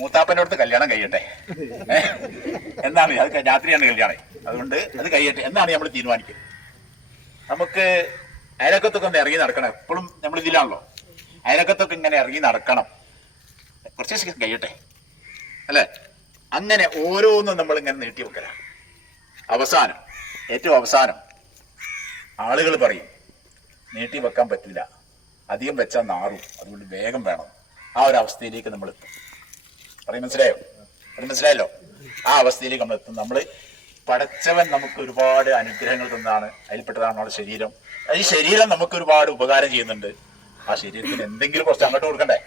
മൂത്താപ്പനോടത്ത് കല്യാണം കഴിയട്ടെ എന്നാണ് അത് രാത്രിയാണ് കല്യാണം. അതുകൊണ്ട് അത് കഴിയട്ടെ എന്നാണ് നമ്മൾ തീരുമാനിക്കുന്നത്. നമുക്ക് അയലക്കത്തൊക്കെ ഒന്ന് ഇറങ്ങി നടക്കണം. എപ്പോഴും നമ്മൾ ഇതിലാണല്ലോ. അയലക്കത്തൊക്കെ ഇങ്ങനെ ഇറങ്ങി നടക്കണം. കുറച്ച് ദിവസം കഴിയട്ടെ അല്ലേ? അങ്ങനെ ഓരോന്നും നമ്മൾ ഇങ്ങനെ നീട്ടി വെക്കല. അവസാനം ഏറ്റവും അവസാനം ആളുകൾ പറയും നീട്ടി വെക്കാൻ പറ്റില്ല, അധികം വെച്ചാൽ നാറും, അതുകൊണ്ട് വേഗം വേണം. ആ ഒരു അവസ്ഥയിലേക്ക് നമ്മൾ എത്തും. പറയും മനസ്സിലായോ? മനസ്സിലായല്ലോ? ആ അവസ്ഥയിലേക്ക് നമ്മൾ എത്തും. നമ്മൾ പടച്ചവൻ നമുക്ക് ഒരുപാട് അനുഗ്രഹങ്ങൾ തന്നാണ്. അതിൽപ്പെട്ടതാണ് നമ്മുടെ ശരീരം. ഈ ശരീരം നമുക്ക് ഒരുപാട് ഉപകാരം ചെയ്യുന്നുണ്ട്. ആ ശരീരത്തിന് എന്തെങ്കിലും കുറച്ച് അങ്ങോട്ട് കൊടുക്കണ്ടേ?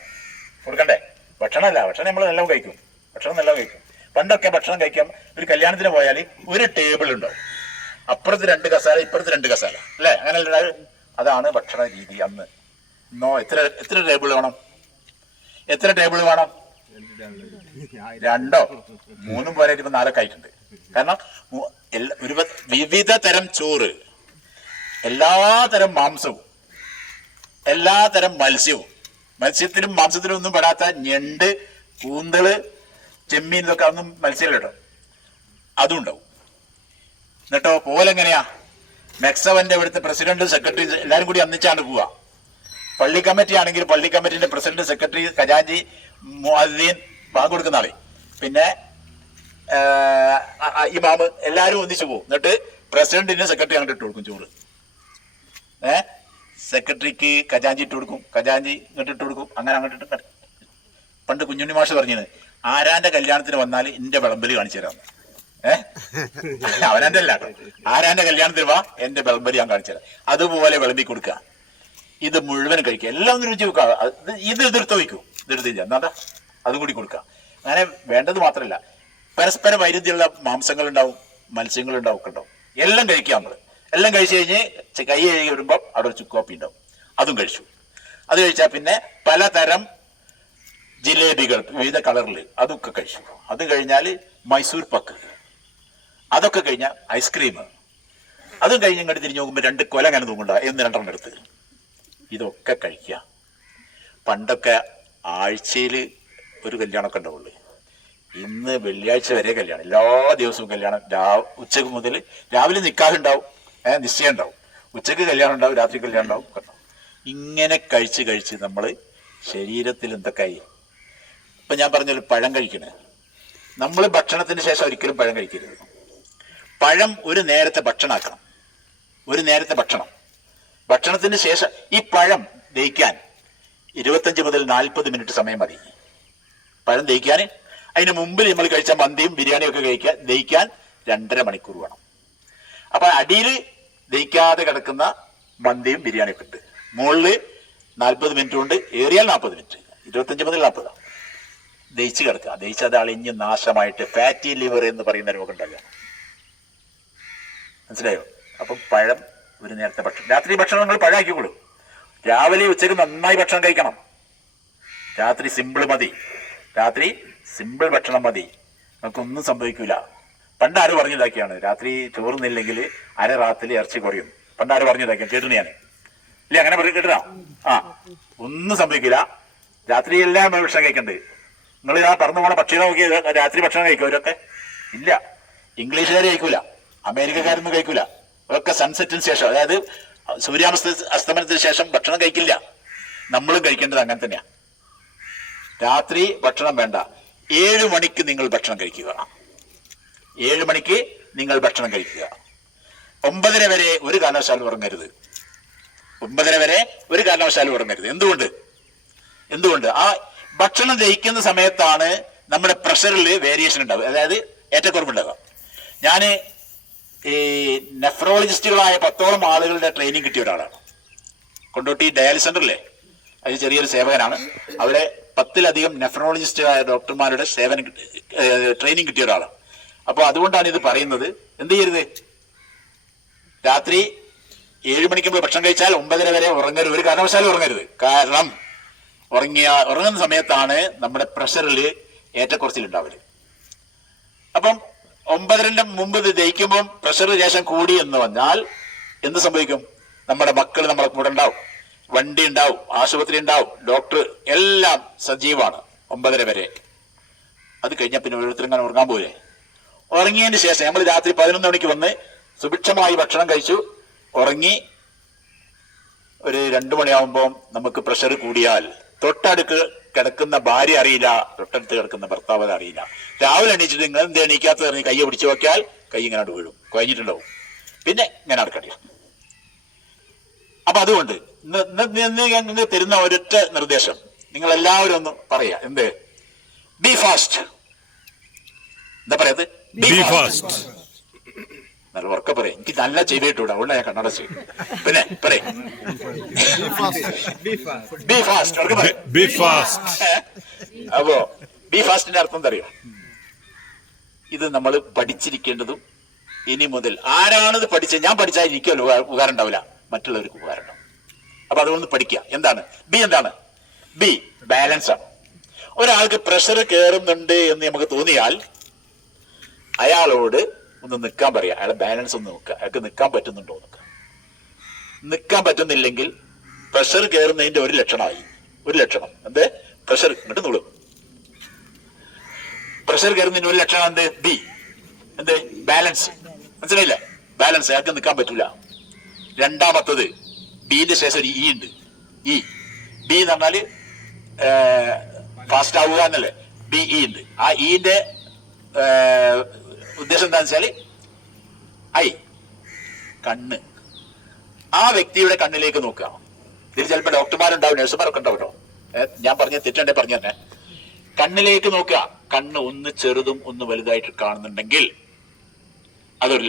ഭക്ഷണമല്ല, ഭക്ഷണം നമ്മൾ എല്ലാം കഴിക്കും. ഭക്ഷണം എല്ലാം കഴിക്കും. പണ്ടൊക്കെ ഭക്ഷണം കഴിക്കാൻ ഒരു കല്യാണത്തിന് പോയാൽ ഒരു ടേബിൾ ഉണ്ടാവും. അപ്പുറത്ത് 2 കസാല, ഇപ്പുറത്ത് 2 കസാല, അല്ലേ? അങ്ങനെ അതാണ് ഭക്ഷണ രീതി അന്ന്. ഇന്നോ എത്ര ടേബിൾ വേണം? എത്ര ടേബിൾ വേണം? 2 3 പോലെ ഇപ്പൊ 4 ആയിട്ടുണ്ട്. കാരണം വിവിധ തരം ചോറ്, എല്ലാതരം മാംസവും, എല്ലാതരം മത്സ്യത്തിനും മാംസത്തിനും ഒന്നും പെടാത്ത ഞണ്ട്, കൂന്തള്, ചെമ്മീൻ, ഇതൊക്കെ ഒന്നും മത്സ്യം കേട്ടോ, അതും ഉണ്ടാവും. എന്നിട്ടോ പോലെങ്ങനെയാ? മെക്സവന്റെ ഇവിടുത്തെ പ്രസിഡന്റ്, സെക്രട്ടറി എല്ലാരും കൂടി ഒന്നിച്ചാണ് പോവുക. പള്ളി കമ്മിറ്റി ആണെങ്കിൽ പള്ളി കമ്മിറ്റിന്റെ പ്രസിഡന്റ്, സെക്രട്ടറി, ഖജാൻജി, മുഅദ്ദിൻ, ബാങ്ക് കൊടുക്കുന്ന ആളെ, പിന്നെ ഇമാമ്, എല്ലാരും ഒന്നിച്ചു പോകും. എന്നിട്ട് പ്രസിഡന്റിന് സെക്രട്ടറി അങ്ങോട്ട് ഇട്ട് കൊടുക്കും ചോറ്. സെക്രട്ടറിക്ക് ഖജാൻജി ഇട്ട് കൊടുക്കും, ഖജാൻജി ഇങ്ങോട്ട് ഇട്ട് കൊടുക്കും. അങ്ങനെ അങ്ങോട്ട് ഇട്ട്. പണ്ട് കുഞ്ഞുണ്ണി മാഷ് പറഞ്ഞത് ആരാന്റെ കല്യാണത്തിന് വന്നാൽ എന്റെ വിളമ്പല് കാണിച്ചു തരാം. അവനെന്റെ അല്ല കേട്ടോ. ആരാന്റെ കല്യാണത്തിന് വാ, എന്റെ വിളമ്പല് ഞാൻ കാണിച്ചു തരാം. അതുപോലെ വിളമ്പി കൊടുക്കുക. ഇത് മുഴുവൻ കഴിക്കുക. എല്ലാം ഒന്ന് രുചി വെക്കുക. ഇത് എതിർത്ത് വയ്ക്കും. ഇതെടുത്തില്ല എന്നാ അതും കൂടി കൊടുക്കുക. അങ്ങനെ വേണ്ടത് മാത്രമല്ല, പരസ്പര വൈരുദ്ധ്യമുള്ള മാംസങ്ങൾ ഉണ്ടാവും, മത്സ്യങ്ങൾ ഉണ്ടാവും, ഒക്കെ ഉണ്ടാവും. എല്ലാം കഴിക്കുക. നമ്മൾ എല്ലാം കഴിച്ചു കഴിഞ്ഞ് കൈ കഴുകി വരുമ്പോൾ അവിടെ ഒരു ചുക്കോപ്പി ഉണ്ടാവും. അതും കഴിച്ചു. അത് കഴിച്ചാൽ പിന്നെ പലതരം ജിലേബികൾ വിവിധ കളറിൽ, അതൊക്കെ കഴിച്ചു. അത് കഴിഞ്ഞാൽ മൈസൂർ പക്ക്, അതൊക്കെ കഴിഞ്ഞാൽ ഐസ്ക്രീം, അതും കഴിഞ്ഞ് ഇങ്ങോട്ട് തിരിഞ്ഞു നോക്കുമ്പോൾ 2 കൊല അങ്ങനെ തൂങ്ങണ്ട എന്ന് 2 എടുത്ത് ഇതൊക്കെ കഴിക്കുക. പണ്ടൊക്കെ ആഴ്ചയിൽ ഒരു കല്യാണമൊക്കെ ഉണ്ടാവുള്ളൂ. ഇന്ന് വെള്ളിയാഴ്ച വരെ കല്യാണം, എല്ലാ ദിവസവും കല്യാണം. ഉച്ചക്ക് മുതൽ രാവിലെ നിക്കാഹ് ഉണ്ടാവും, നിശ്ചയം ഉണ്ടാവും, ഉച്ചക്ക് കല്യാണം ഉണ്ടാവും, രാത്രി കല്യാണം ഉണ്ടാവും, ഉണ്ടാവും. ഇങ്ങനെ കഴിച്ച് നമ്മൾ ശരീരത്തിൽ എന്തൊക്കെയായി. ഇപ്പം ഞാൻ പറഞ്ഞൊരു പഴം കഴിക്കണേ. നമ്മൾ ഭക്ഷണത്തിന് ശേഷം ഒരിക്കലും പഴം കഴിക്കരുത്. പഴം ഒരു നേരത്തെ ഭക്ഷണമാക്കണം. ഒരു നേരത്തെ ഭക്ഷണത്തിന് ശേഷം ഈ പഴം ദഹിക്കാൻ 25 മുതൽ 40 മിനിറ്റ് സമയം മതി. പഴം ദഹിക്കാൻ. അതിന് മുമ്പിൽ നമ്മൾ കഴിച്ച മന്തിയും ബിരിയാണിയും ഒക്കെ ദഹിക്കാൻ 2.5 മണിക്കൂർ വേണം. അപ്പൊ അടിയിൽ ദഹിക്കാതെ കിടക്കുന്ന മന്തിയും ബിരിയാണിയും ഒക്കെ ഉണ്ട്. മുകളിൽ 40 മിനിറ്റ് കൊണ്ട്, ഏറിയാൽ 40 മിനിറ്റ്, 25 മുതൽ 40 ദഹിച്ച് കിടക്കുക. ദഹിച്ചത് അളിഞ്ഞ് നാശമായിട്ട് ഫാറ്റി ലിവർ എന്ന് പറയുന്ന രോഗം ഉണ്ടാകുക. മനസ്സിലായോ? അപ്പം പഴം ഒരു നേരത്തെ ഭക്ഷണം. രാത്രി ഭക്ഷണം നിങ്ങൾ പഴമാക്കിക്കോളൂ. രാവിലെ ഉച്ചയ്ക്ക് നന്നായി ഭക്ഷണം കഴിക്കണം. രാത്രി സിമ്പിൾ മതി. രാത്രി സിമ്പിൾ ഭക്ഷണം മതി. നമുക്കൊന്നും സംഭവിക്കൂല. പണ്ടാര് പറഞ്ഞിതാക്കിയാണ് രാത്രി ചോറുന്നില്ലെങ്കിൽ അരറാത്തിൽ ഇറച്ചി കുറയും. പണ്ടാര് പറഞ്ഞിതാക്കിയാണ്, കേട്ടിന് ഞാൻ. ഇല്ല, അങ്ങനെ കേട്ടിനാ? ഒന്നും സംഭവിക്കില്ല. രാത്രി എല്ലാം ഭക്ഷണം കഴിക്കണ്ട്. നിങ്ങൾ ഞാൻ പറന്നു പോണ പക്ഷികളെ നോക്കി രാത്രി ഭക്ഷണം കഴിക്കും അവരൊക്കെ? ഇല്ല. ഇംഗ്ലീഷുകാർ കഴിക്കൂല, അമേരിക്കക്കാരൊന്നും കഴിക്കൂല. അതൊക്കെ സൺസെറ്റിന് ശേഷം, അതായത് അസ്തമനത്തിന് ശേഷം ഭക്ഷണം കഴിക്കില്ല. നമ്മളും കഴിക്കേണ്ടത് അങ്ങനെ തന്നെയാ. രാത്രി ഭക്ഷണം വേണ്ട. 7 മണിക്ക് നിങ്ങൾ ഭക്ഷണം കഴിക്കുക. 7 മണിക്ക് നിങ്ങൾ ഭക്ഷണം കഴിക്കുക. 9:30 വരെ ഒരു കാരണവശാലും ഉറങ്ങരുത്. 9:30 വരെ ഒരു കാരണവശാലും ഉറങ്ങരുത്. എന്തുകൊണ്ട്? ആ ഭക്ഷണം ദഹിക്കുന്ന സമയത്താണ് നമ്മുടെ പ്രഷറിൽ വേരിയേഷൻ ഉണ്ടാവുക, അതായത് ഏറ്റക്കുറവുണ്ടാവുക. ഞാൻ ഈ നെഫ്രോളജിസ്റ്റുകളായ 10ഓളം ആളുകളുടെ ട്രെയിനിങ് കിട്ടിയ ഒരാളാണ്. കൊണ്ടോട്ടി ഡയാലിസിസ് സെന്ററിലെ അത് ചെറിയൊരു സേവകനാണ്. അവരെ 10ലധികം നെഫ്രോളജിസ്റ്റായ ഡോക്ടർമാരുടെ ട്രെയിനിങ് കിട്ടിയ ഒരാളാണ്. അപ്പോൾ അതുകൊണ്ടാണ് ഇത് പറയുന്നത്. എന്ത് ചെയ്യരുത്? രാത്രി 7 മണിക്ക് മുമ്പ് ഭക്ഷണം കഴിച്ചാൽ 9:30 വരെ ഉറങ്ങരുത്. ഒരു കാരണവശാലും ഉറങ്ങരുത്. കാരണം ഉറങ്ങുന്ന സമയത്താണ് നമ്മുടെ പ്രഷറിൽ ഏറ്റക്കുറച്ചിലുണ്ടാവല്. അപ്പം 9:30 മുമ്പ് ഇത് ദഹിക്കുമ്പം പ്രഷർ ശേഷം കൂടി എന്ന് പറഞ്ഞാൽ എന്ത് സംഭവിക്കും? നമ്മുടെ മക്കൾ നമ്മളെ കൂടെ ഉണ്ടാവും, വണ്ടി ഉണ്ടാവും, ആശുപത്രി ഉണ്ടാവും, ഡോക്ടർ എല്ലാം സജീവമാണ് 9:30 വരെ. അത് കഴിഞ്ഞാൽ പിന്നെ ഓരോരുത്തരും ഇങ്ങനെ ഉറങ്ങാൻ പോലെ. ഉറങ്ങിയതിന് ശേഷം നമ്മൾ രാത്രി 11 മണിക്ക് വന്ന് സുഭിക്ഷമായി ഭക്ഷണം കഴിച്ചു ഉറങ്ങി. ഒരു 2 മണിയാവുമ്പോൾ നമുക്ക് പ്രഷർ കൂടിയാൽ തൊട്ടടുക്ക് കിടക്കുന്ന ഭാര്യ അറിയില്ല, തൊട്ടടുത്ത് കിടക്കുന്ന ഭർത്താവ് അറിയില്ല. രാവിലെ എണീച്ചിട്ട് നിങ്ങൾ എന്ത് എണീക്കാത്ത പറഞ്ഞ് കയ്യെ പിടിച്ചു നോക്കിയാൽ കൈ ഇങ്ങനെ വീഴും, കുഴഞ്ഞിട്ടുണ്ടാവും. പിന്നെ ഇങ്ങനെ നടക്കട്ടെ. അപ്പൊ അതുകൊണ്ട് നിങ്ങൾ തരുന്ന ഒരൊറ്റ നിർദ്ദേശം നിങ്ങൾ എല്ലാവരും ഒന്ന് പറയാ. എന്ത്? B fast. എന്താ പറയാത്? B fast. നല്ല ഉറക്കെ പറയാം. എനിക്ക് നല്ല ചെയ്തിട്ടൂടാ, അതുകൊണ്ട് ഞാൻ കണ്ണടച്ച്. പിന്നെ പറയും ബി ഫാസ്റ്റ്. അപ്പോ ബി ഫാസ്റ്റിന്റെ അർത്ഥം എന്താ അറിയോ? ഇത് നമ്മൾ പഠിച്ചിരിക്കേണ്ടതും ഇനി മുതൽ ആരാണിത് പഠിച്ചത്? ഞാൻ പഠിച്ചാൽ എനിക്കല്ലോ ഉപകാരം ഉണ്ടാവില്ല, മറ്റുള്ളവർക്ക് ഉപകാരം ഉണ്ടാവും. അപ്പൊ അതുകൊണ്ട് പഠിക്കുക. എന്താണ് ബി? എന്താണ് ബി? ബാലൻസ് ആണ്. ഒരാൾക്ക് പ്രഷർ കയറുന്നുണ്ട് എന്ന് നമുക്ക് തോന്നിയാൽ അയാളോട് ഒന്ന് നിൽക്കാൻ പറയാം. അയാളെ ബാലൻസ് ഒന്ന് നോക്കുക, അയാൾക്ക് നിൽക്കാൻ പറ്റുന്നുണ്ടോ നോക്കുക. നിൽക്കാൻ പറ്റുന്നില്ലെങ്കിൽ പ്രഷർ കയറുന്നതിന്റെ ഒരു ലക്ഷണമായി. ഒരു ലക്ഷണം എന്ത്? പ്രഷർ ഇങ്ങോട്ട് നോളൂ. പ്രഷർ കയറുന്നതിന് ഒരു ലക്ഷണം എന്ത്? ബി. എന്ത്? ബാലൻസ്. മനസ്സിലായില്ലേ? ബാലൻസ്. അയാൾക്ക് നിൽക്കാൻ പറ്റൂല. രണ്ടാമത്തത് ബിന്റെ ശേഷം ഒരു ഇ ഉണ്ട്. ഇ. ബി എന്ന് പറഞ്ഞാല് ഫാസ്റ്റ് ആവുക എന്നല്ലേ? ബി ഇ ഉണ്ട്. ആ ഇന്റെ ഉദ്ദേശം എന്താന്ന് വെച്ചാല് ഐ, കണ്ണ്. ആ വ്യക്തിയുടെ കണ്ണിലേക്ക് നോക്കുക. ഇതിൽ ചിലപ്പോൾ ഡോക്ടർമാരുണ്ടാവും, നഴ്സുമാരൊക്കെ ഉണ്ടാവുമല്ലോ. ഞാൻ പറഞ്ഞ തെറ്റുണ്ടെ പറഞ്ഞു തന്നെ. കണ്ണിലേക്ക് നോക്കുക. കണ്ണ് ഒന്ന് ചെറുതും ഒന്ന് വലുതായിട്ട് കാണുന്നുണ്ടെങ്കിൽ അതൊരു